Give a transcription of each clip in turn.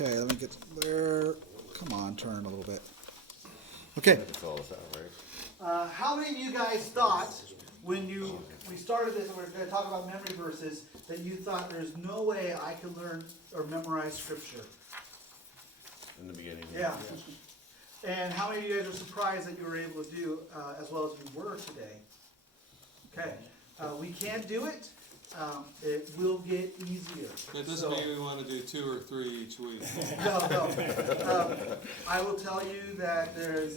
Okay, let me get there. Come on, turn a little bit. Okay. That's all this out, right? How many of you guys thought when we started this and we are going to talk about memory verses that you thought there's no way I could learn or memorize scripture? In the beginning. Yeah. And how many of you guys are surprised that you were able to do as well as you were today? Okay. We can do it. It will get easier. That doesn't So- mean we want to do 2 or 3 each week. No. I will tell you that there's,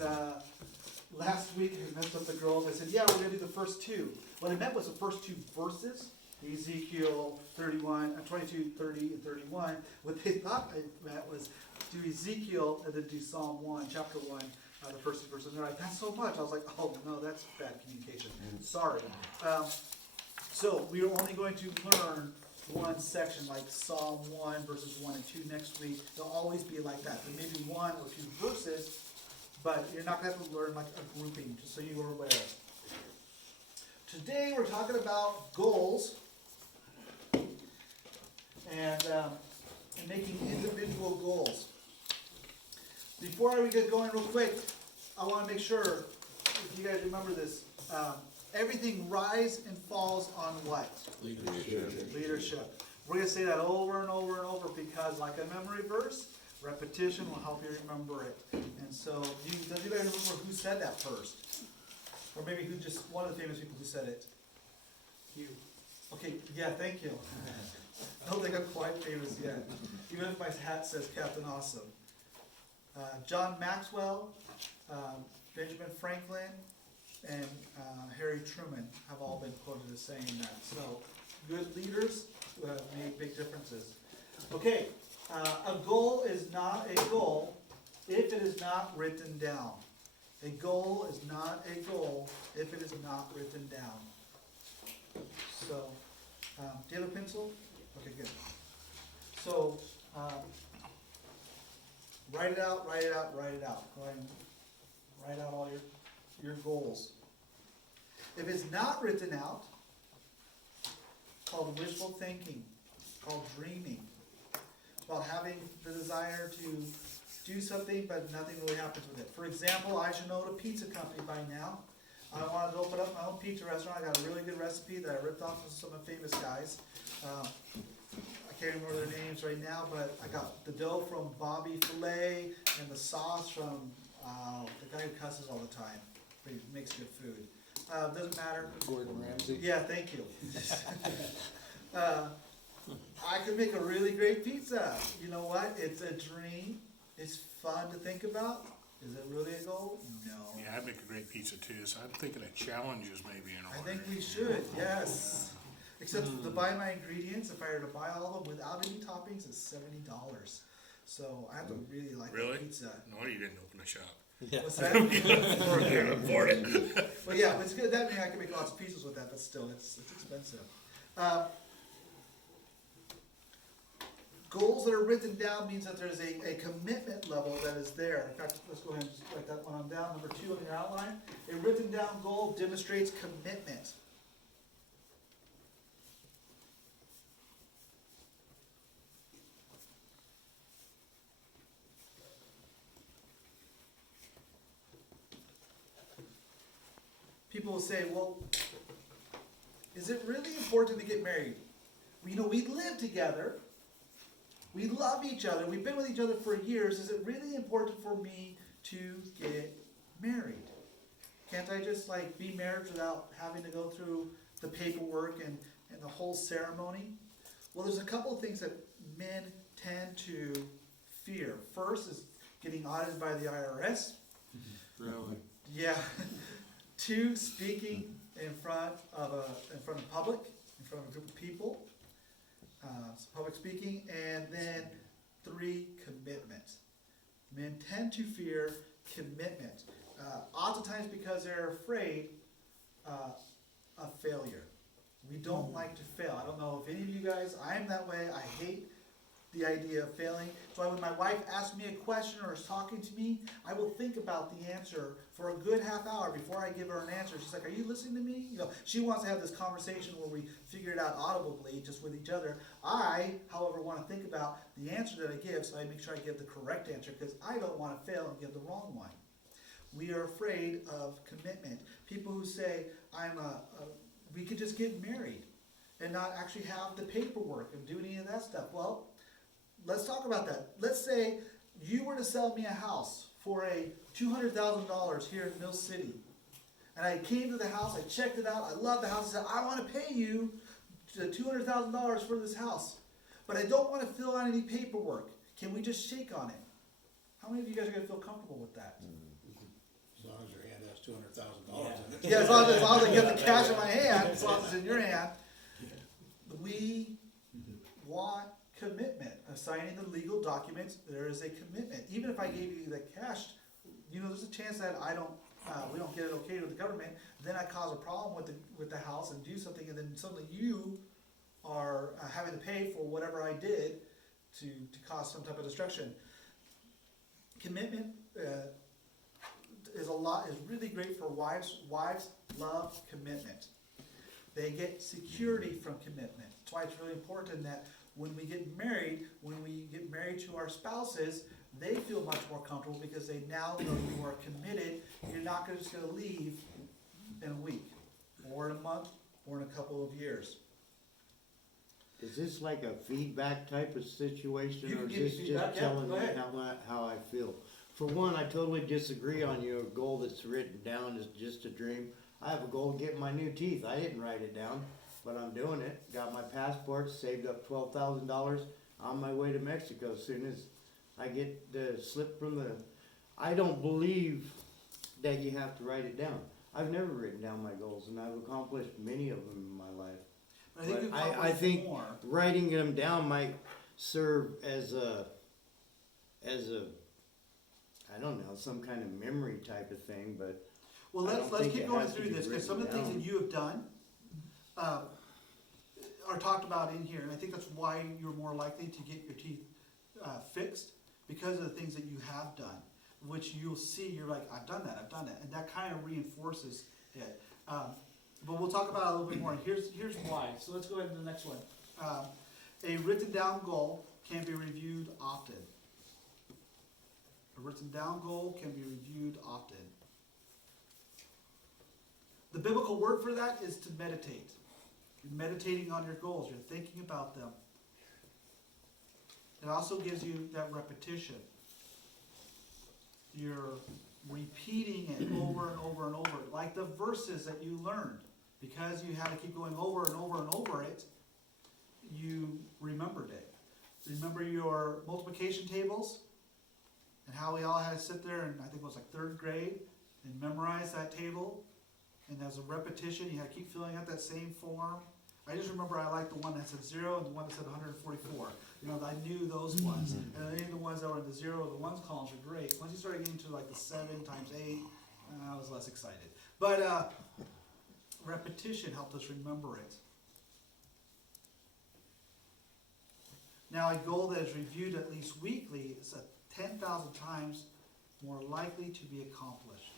last week I messed up the girls. I said, yeah, we're going to do the first 2. What I meant was the first 2 verses, Ezekiel 22, 30, and 31. What they thought I meant was do Ezekiel and then do Psalm 1, chapter 1, the first 2 verses. And they're like, that's so much. I was like, oh, no, that's bad communication. Sorry. So we are only going to learn one section, like Psalm 1, verses 1 and 2 next week. It'll always be like that. There may be 1 or 2 verses, but you're not going to have to learn like a grouping, just so you are aware. Today we're talking about goals and making individual goals. Before we get going real quick, I want to make sure, if you guys remember this, everything rise and falls on what? Leadership. We're going to say that over and over and over because, like a memory verse, repetition will help you remember it. And so, does anybody remember who said that first? Or maybe who just, one of the famous people who said it? You. Okay, yeah, thank you. I don't think I'm quite famous yet. Even if my hat says Captain Awesome. John Maxwell, Benjamin Franklin, and Harry Truman have all been quoted as saying that. So, good leaders who have made big differences. Okay, a goal is not a goal if it is not written down. A goal is not a goal if it is not written down. So, do you have a pencil? Okay, good. So, write it out, write it out, write it out. Go ahead and write out all your goals. If it's not written out, it's called wishful thinking, it's called dreaming, about having the desire to do something but nothing really happens with it. For example, I should know a pizza company by now. I wanted to open up my own pizza restaurant. I got a really good recipe that I ripped off of some of the famous guys. I can't remember their names right now, but I got the dough from Bobby Filet and the sauce from the guy who cusses all the time. But he makes good food. Doesn't matter. Gordon Ramsay. Yeah, thank you. I could make a really great pizza. You know what? It's a dream. It's fun to think about. Is it really a goal? No. Yeah, I'd make a great pizza too, so I'm thinking of challenges maybe in I order. think we should, yes. Except to buy my ingredients, if I were to buy all of them without any toppings, it's $70. So I have to really like the Really? pizza. No, you didn't open a shop. What's that? Can't afford it. But yeah, it's good. That means I can make lots of pizzas with that, but still, it's expensive. Goals that are written down means that there's a commitment level that is there. In fact, let's go ahead and just write that one on down. Number 2 on your outline. A written down goal demonstrates commitment. People will say, well, is it really important to get married? Well, we live together. We love each other. We've been with each other for years. Is it really important for me to get married? Can't I just be married without having to go through the paperwork and the whole ceremony? Well, there's a couple of things that men tend to fear. First is getting audited by the IRS. Really? Yeah. 2, speaking in front of public, in front of a group of people. Public speaking, and then 3, commitment. Men tend to fear commitment, oftentimes because they're afraid of failure. We don't like to fail. I don't know if any of you guys, I am that way. I hate the idea of failing. So when my wife asks me a question or is talking to me, I will think about the answer for a good half hour before I give her an answer. She's like, "Are you listening to me?" You know, she wants to have this conversation where we figure it out audibly, just with each other. I, however, want to think about the answer that I give, so I make sure I give the correct answer, because I don't want to fail and give the wrong one. We are afraid of commitment. People who say, we could just get married and not actually have the paperwork and do any of that stuff. Well, let's talk about that. Let's say you were to sell me a house for a $200,000 here in Mill City. And I came to the house, I checked it out, I love the house, I said, I want to pay you $200,000 for this house. But I don't want to fill out any paperwork. Can we just shake on it? How many of you guys are going to feel comfortable with that? As long as your hand has $200,000 in it. Yeah, as long as I get the cash in my hand, as long as it's in your hand. We want commitment of signing the legal documents. There is a commitment. Even if I gave you the cash, you know, there's a chance that we don't get it okay with the government. Then I cause a problem with the house and do something, and then suddenly you are having to pay for whatever I did to cause some type of destruction. Commitment is really great for wives. Wives love commitment. They get security from commitment. That's why it's really important that when we get married to our spouses, they feel much more comfortable because they now know you are committed. You're not just going to leave in a week, or in a month, or in a couple of years. Is this like a feedback type of situation, You or can is give me this feedback, just yeah, telling go me ahead. how I feel? For one, I totally disagree on your goal that's written down is just a dream. I have a goal to get my new teeth. I didn't write it down, but I'm doing it. Got my passport, saved up $12,000, on my way to Mexico as soon as I get the slip from the... I don't believe that you have to write it down. I've never written down my goals, and I've accomplished many of them in my life. But I think we've But I accomplished think more. writing them down might serve as a, I don't know, some kind of memory type of thing, but Well, I let's don't think keep it going has to through be this, because some of the written things that down. you have done are talked about in here, and I think that's why you're more likely to get your teeth fixed, because of the things that you have done, which you'll see, you're like, I've done that, and that kind of reinforces it. But we'll talk about it a little bit more. Here's why. So let's go ahead to the next one. A written down goal can be reviewed often. A written down goal can be reviewed often. The biblical word for that is to meditate. You're meditating on your goals. You're thinking about them. It also gives you that repetition. You're repeating it over and over and over, like the verses that you learned. Because you had to keep going over and over and over it, you remembered it. Remember your multiplication tables? And how we all had to sit there, and I think it was like 3rd grade, and memorize that table. And as a repetition, you had to keep filling out that same form. I just remember I liked the one that said 0 and the one that said 144. You know, I knew those ones. And any of the ones that were in the 0 or the 1s columns were great. Once you started getting to like the 7 times 8, I was less excited. But repetition helped us remember it. Now, a goal that is reviewed at least weekly is 10,000 times more likely to be accomplished.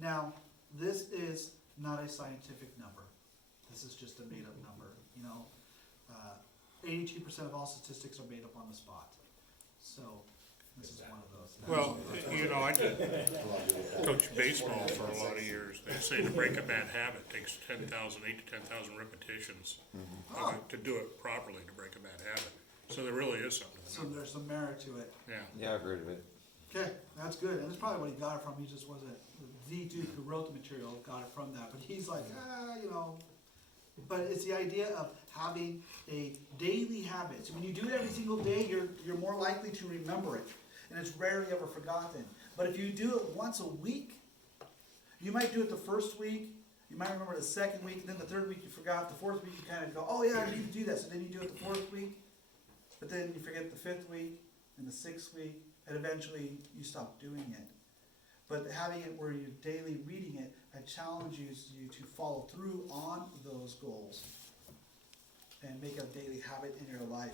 Now, this is not a scientific number. This is just a made-up number. You know, 82% of all statistics are made up on the spot. So, this is one of those. Well, you know, I did coach baseball for a lot of years. They say to break a bad habit takes 8 to 10,000 repetitions to do it properly, to break a bad habit. So there really is something to So that. there's some merit to it. Yeah. Yeah, I've heard of it. Okay, that's good. And that's probably what he got it from. He just wasn't, the dude who wrote the material got it from that. But he's like, you know. But it's the idea of having a daily habit. So when you do it every single day, you're more likely to remember it. And it's rarely ever forgotten. But if you do it once a week, you might do it the first week, you might remember the second week, then the third week you forgot, the fourth week you kind of go, oh yeah, I need to do that. So then you do it the fourth week, but then you forget the fifth week and the sixth week, and eventually you stop doing it. But having it where you're daily reading it, it challenges you to follow through on those goals. and make it a daily habit in your life.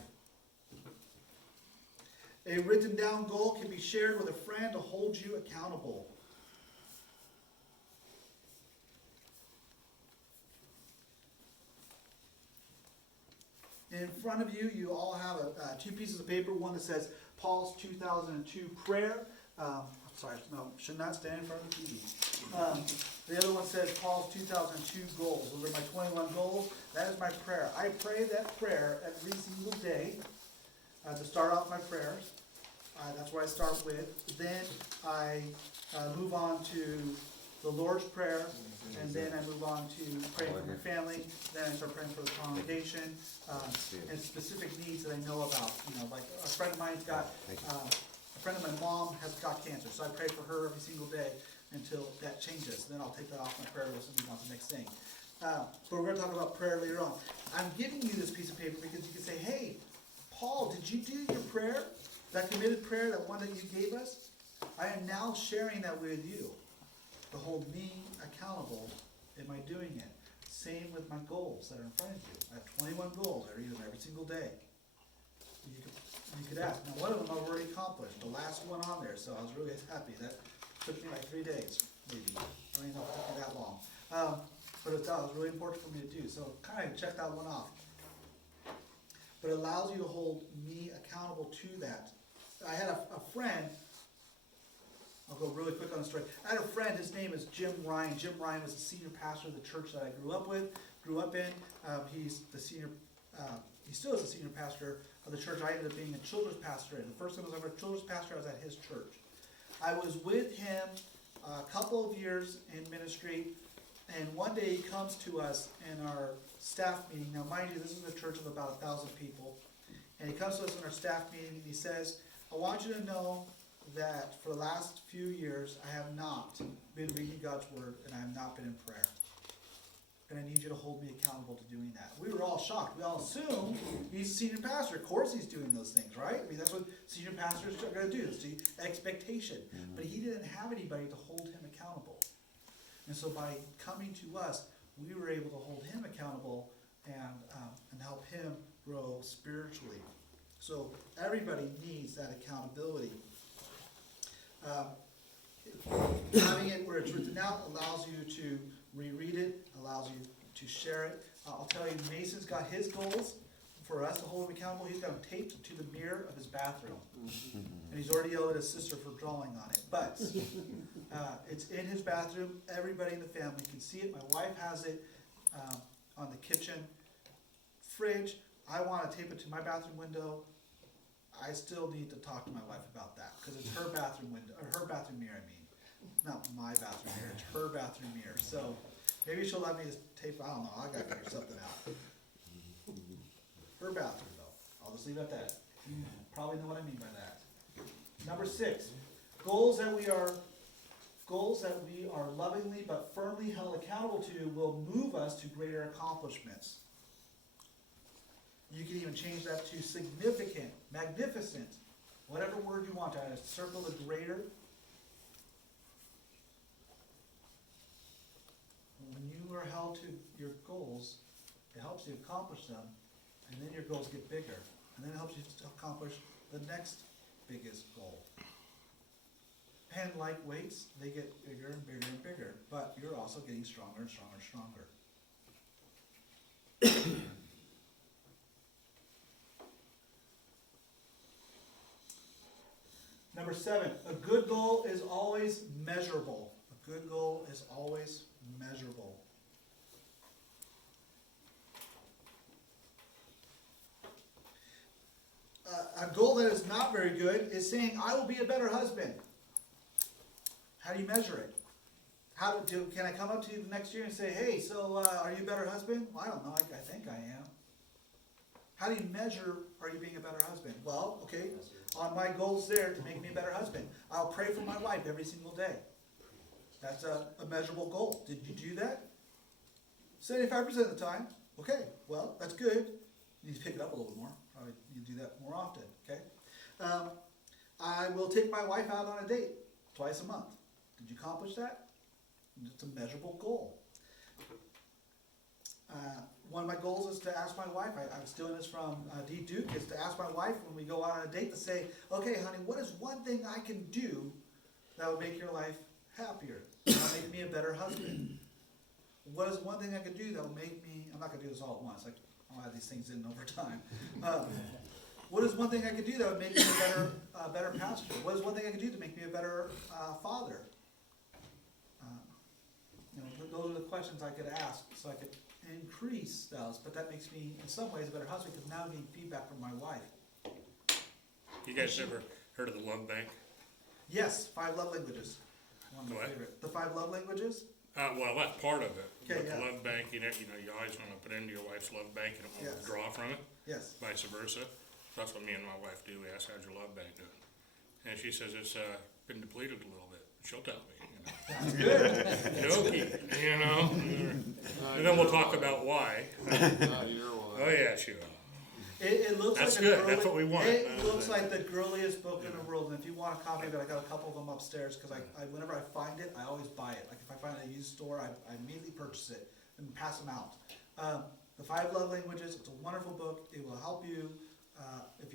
A written down goal can be shared with a friend to hold you accountable. In front of you, you all have two pieces of paper. One that says Paul's 2002 prayer. Sorry, no, should not stand in front of the TV. The other one says Paul's 2002 goals. Those are my 21 goals. That is my prayer. I pray that prayer every single day to start off my prayers. That's what I start with. Then I move on to the Lord's Prayer, and then I move on to praying for my family. Then I start praying for the congregation and specific needs that I know about. You know, like a friend of mine's got, a friend of my mom has got cancer, so I pray for her every single day until that changes. Then I'll take that off my prayer list and move on to the next thing. But we're going to talk about prayer later on. I'm giving you this piece of paper because you can say, hey, Paul, did you do your prayer? That committed prayer, that one that you gave us? I am now sharing that with you to hold me accountable. Am I doing it? Same with my goals that are in front of you. I have 21 goals. I read them every single day. You could ask. Now, one of them I've already accomplished. The last one on there, so I was really happy. That took me like 3 days, maybe. I don't even know if it took me that long. But it was really important for me to do. So kind of check that one off. But it allows you to hold me accountable to that. I had a friend. I'll go really quick on the story. I had a friend, his name is Jim Ryan. Jim Ryan was the senior pastor of the church that I grew up in. He's the senior, he still is the senior pastor of the church I ended up being a children's pastor in. The first time I was ever a children's pastor, I was at his church. I was with him a couple of years in ministry, and one day he comes to us in our staff meeting. Now mind you, this is a church of about 1,000 people. And he comes to us in our staff meeting and he says, I want you to know that for the last few years, I have not been reading God's Word and I have not been in prayer. And I need you to hold me accountable to doing that. We were all shocked. We all assumed he's a senior pastor. Of course he's doing those things, right? I mean, that's what senior pastors are going to do. It's the expectation. But he didn't have anybody to hold him accountable. And so by coming to us, we were able to hold him accountable and help him grow spiritually. So everybody needs that accountability. Having it where it's written out allows you to reread it, allows you to share it. I'll tell you, Mason's got his goals for us to hold him accountable. He's got them taped to the mirror of his bathroom. And he's already yelled at his sister for drawing on it. But it's in his bathroom. Everybody in the family can see it. My wife has it on the kitchen fridge. I want to tape it to my bathroom window. I still need to talk to my wife about that because it's her bathroom window, or her bathroom mirror, I mean. Not my bathroom mirror, it's her bathroom mirror. So maybe she'll let me just tape, I don't know, I gotta figure something out. Her bathroom though, I'll just leave it at that. You probably know what I mean by that. Number 6, goals that we are lovingly but firmly held accountable to will move us to greater accomplishments. You can even change that to significant, magnificent, whatever word you want to add. Circle the greater. When you are held to your goals, it helps you accomplish them, and then your goals get bigger, and then it helps you to accomplish the next biggest goal. And like weights, they get bigger and bigger and bigger, but you're also getting stronger and stronger and stronger. Number 7, a good goal is always measurable. A good goal is always measurable. A goal that is not very good is saying, I will be a better husband. How do you measure it? Can I come up to you the next year and say, hey, so are you a better husband? Well, I don't know, I think I am. How do you measure, are you being a better husband? Well, okay, on my goals there to make me a better husband, I'll pray for my wife every single day. That's a measurable goal. Did you do that? 75% of the time. Okay, well, that's good. You need to pick it up a little more. Probably you do that more often, okay? I will take my wife out on a date twice a month. Did you accomplish that? It's a measurable goal. one of my goals is to ask my wife, I'm stealing this from D. Duke, is to ask my wife when we go out on a date to say, okay, honey, what is one thing I can do that would make your life happier? That would make me a better husband? What is one thing I could do that will make me, I'm not gonna do this all at once, like, I'll add these things in over time. What is one thing I could do that would make me a better pastor? What is one thing I could do to make me a better father? You know, those are the questions I could ask, so I could increase those, but that makes me, in some ways, a better husband, because now I'm getting feedback from my wife. You guys ever heard of the Love Bank? Yes, 5 love languages. One of my What? favorite. The 5 love languages? Well, that's part of it. Okay, But the yeah. love bank, you always wanna put into your wife's love bank, you don't wanna Yes. withdraw from it, Yes. vice versa. That's what me and my wife do, we ask, how's your love bank doing? And she says it's, been depleted a little bit, she'll tell me, That's good. Jokey, and then we'll talk about why. Not your one. Oh, yeah, she will. It looks That's like good. That's what we want. It looks like the girliest book in the world, and if you want a copy of it, I got a couple of them upstairs, because I whenever I find it, I always buy it. Like if I find it at a used store, I immediately purchase it and pass them out. The 5 love languages, it's a wonderful book. It will help you, if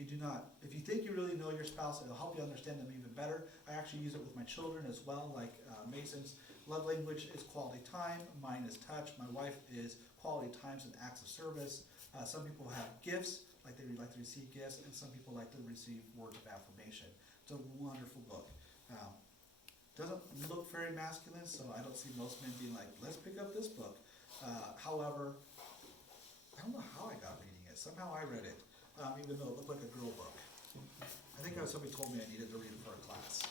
you think you really know your spouse, it'll help you understand them even better. I actually use it with my children as well, like Mason's love language is quality time, mine is touch, my wife is quality times and acts of service. Some people have gifts, like they like to receive gifts, and some people like to receive words of affirmation. It's a wonderful book. Doesn't look very masculine, so I don't see most men being like, let's pick up this book. However, I don't know how I got reading it. Somehow I read it, even though it looked like a girl book. I think somebody told me I needed to read it for a class.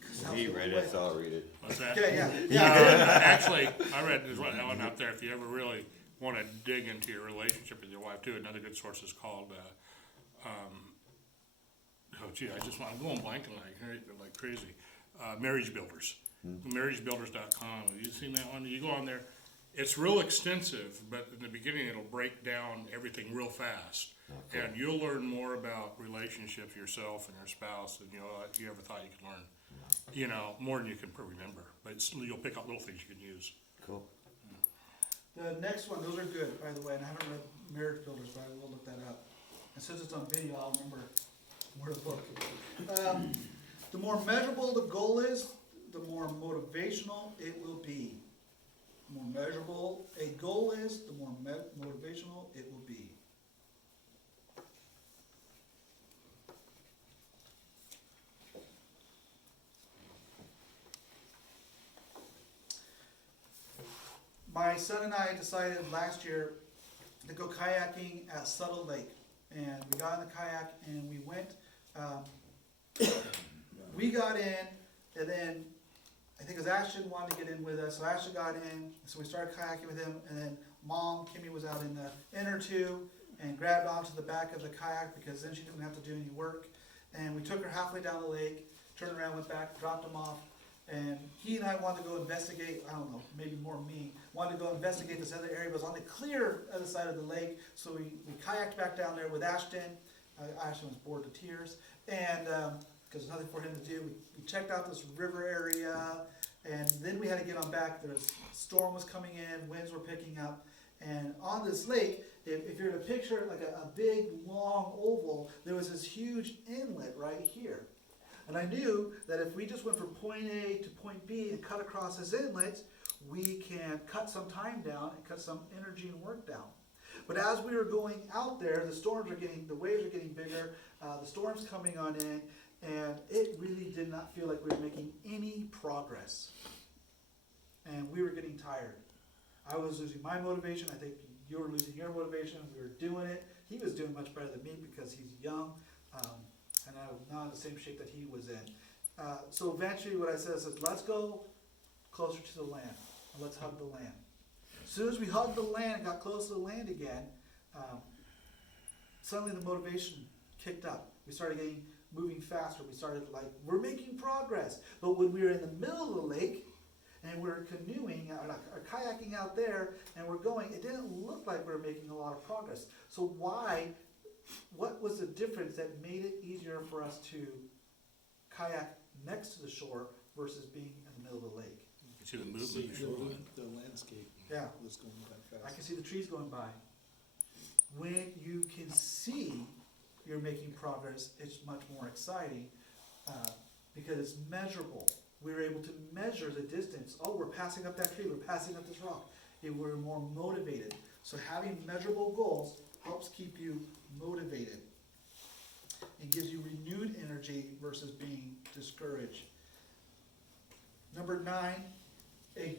'Cause that was He the read way- it, so I'll read it. What's that? Okay, yeah, No, yeah. actually, I read, there's one out there, if you ever really wanna dig into your relationship with your wife too, another good source is called, oh gee, I'm going blank like crazy. Marriage Builders. MarriageBuilders.com. Have you seen that one? You go on there, it's real extensive, but in the beginning it'll break down everything real fast. And you'll learn more about relationships, yourself and your spouse than you ever thought you could learn. More than you can remember, but you'll pick up little things you can use. Cool. The next one, those are good, by the way, and I haven't read Marriage Builders, but I will look that up. And since it's on video, I'll remember where to look. The more measurable the goal is, the more motivational it will be. The more measurable a goal is, the more motivational it will be. My son and I decided last year to go kayaking at Subtle Lake. And we got in the kayak and we went, we got in, and then I think it was Ashton wanted to get in with us, so Ashton got in, so we started kayaking with him, and then Mom, Kimmy, was out in the inner tube and grabbed onto the back of the kayak because then she didn't have to do any work. And we took her halfway down the lake, turned around, went back, dropped him off, and he and I wanted to go investigate, I don't know, maybe more me, wanted to go investigate this other area, but it was on the clear other side of the lake, so we kayaked back down there with Ashton. Ashton was bored to tears, and because there's nothing for him to do, we checked out this river area, and then we had to get on back. There was storm was coming in, winds were picking up, and on this lake, if you're to picture like a big long oval, there was this huge inlet right here. And I knew that if we just went from point A to point B and cut across this inlet, we can cut some time down and cut some energy and work down. But as we were going out there, the waves are getting bigger, the storm's coming on in, and it really did not feel like we were making any progress. And we were getting tired. I was losing my motivation. I think you were losing your motivation. We were doing it. He was doing much better than me because he's young, and I was not in the same shape that he was in. So eventually what I said is, let's go closer to the land, and let's hug the land. As soon as we hugged the land and got close to the land again, suddenly the motivation kicked up. We started moving faster. We started we're making progress. But when we were in the middle of the lake, and we're canoeing or kayaking out there, and we're going, it didn't look like we were making a lot of progress. So what was the difference that made it easier for us to kayak next to the shore versus being in the middle of the lake? You see the movement of the shoreline. The landscape Yeah. was going back I can see the trees going by. When you can see you're making progress, it's much more exciting, because it's measurable. We're able to measure the distance. Oh, we're passing up that tree, we're passing up this rock. We're more motivated. So having measurable goals helps keep you motivated. It gives you renewed energy versus being discouraged. Number 9, I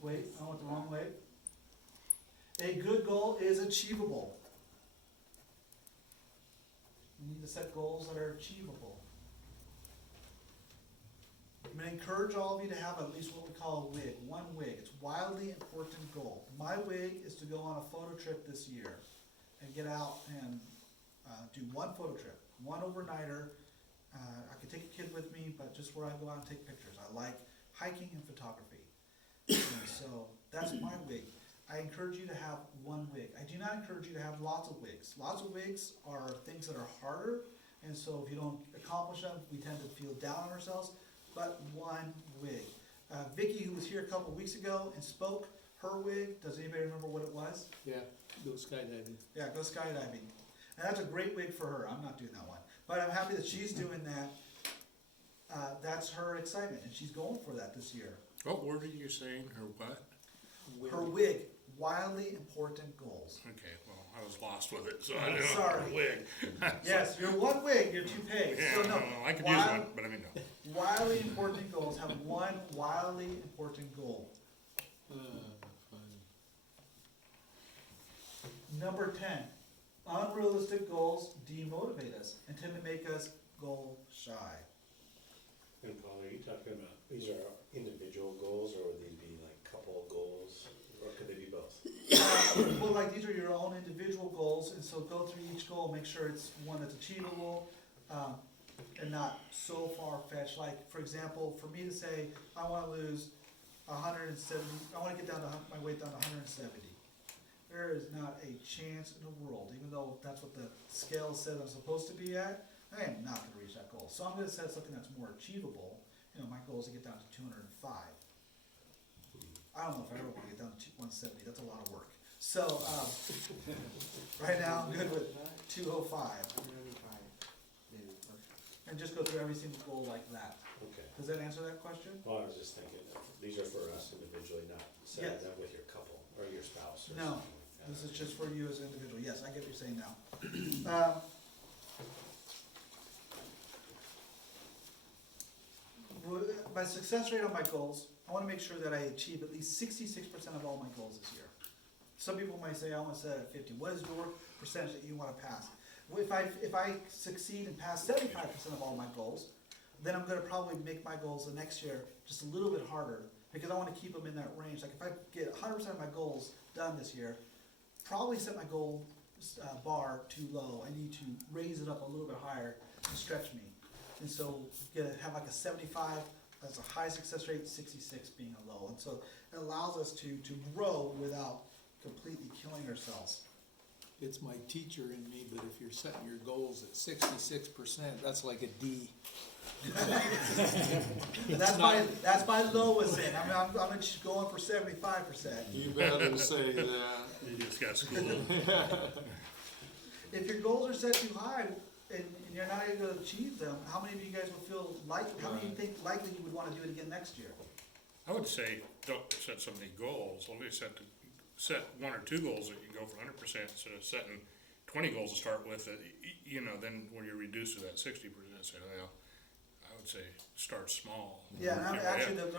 went the wrong way. A good goal is achievable. You need to set goals that are achievable. I'm going to encourage all of you to have at least what we call a WIG, one WIG. It's wildly important goal. My WIG is to go on a photo trip this year and get out and do one photo trip, one overnighter. I could take a kid with me, but just where I go out and take pictures. I like hiking and photography. And so that's my WIG. I encourage you to have one WIG. I do not encourage you to have lots of WIGs. Lots of WIGs are things that are harder, and so if you don't accomplish them, we tend to feel down on ourselves. But one WIG. Vicky, who was here a couple weeks ago and spoke, her WIG, does anybody remember what it was? Yeah, go skydiving. Yeah, go skydiving. And that's a great WIG for her. I'm not doing that one. But I'm happy that she's doing that. That's her excitement, and she's going for that this year. What word are you saying, or what? Her WIG, wildly important goals. Okay, well, I was lost with it, so I don't know. Sorry. Wig. Yes, you're one WIG, you're 2 pays. Yeah, So no, well, I could use wild- one, but I mean, no. Wildly important goals. Have one wildly important goal. Fun. Number 10, unrealistic goals demotivate us and tend to make us goal shy. And Paul, are you talking about, these are individual goals, or would these be like couple goals, or could they be both? Well, like these are your own individual goals, and so go through each goal, make sure it's one that's achievable, and not so far-fetched. Like, for example, for me to say, I wanna lose 170, I wanna get down to, my weight down to 170. There is not a chance in the world, even though that's what the scale said I'm supposed to be at, I am not gonna reach that goal. So I'm gonna set something that's more achievable. You know, my goal is to get down to 205. I don't know if I ever wanna get down to 170, that's a lot of work. So, right now, I'm good with 205. And just go through every single goal like that. Okay. Does that answer that question? Well, I was just thinking, these are for us individually, not setting Yes. them with your couple, or your spouse, or No, something like that. this is just for you as an individual. Yes, I get what you're saying now. My success rate on my goals, I wanna make sure that I achieve at least 66% of all my goals this year. Some people might say, I wanna set it at 50. What is your percentage that you wanna pass? Well, if I succeed and pass 75% of all my goals, then I'm gonna probably make my goals the next year just a little bit harder, because I wanna keep them in that range. Like if I get 100% of my goals done this year, probably set my goal bar too low. I need to raise it up a little bit higher to stretch me. And so have like a 75, that's a high success rate, 66 being a low. And so it allows us to grow without completely killing ourselves. It's my teacher in me, but if you're setting your goals at 66%, that's like a D. That's my lowest end. I mean, I'm just going for 75%. You better say that. You just got schooled. If your goals are set too high and you're not able to achieve them, how many of you guys would feel how many you think likely you would want to do it again next year? I would say, don't set so many goals, only set 1 or 2 goals that you go for 100% instead of setting 20 goals to start with, you know, then when you reduce to that 60%, say, well, I would say start small. Yeah, and Get actually ahead. the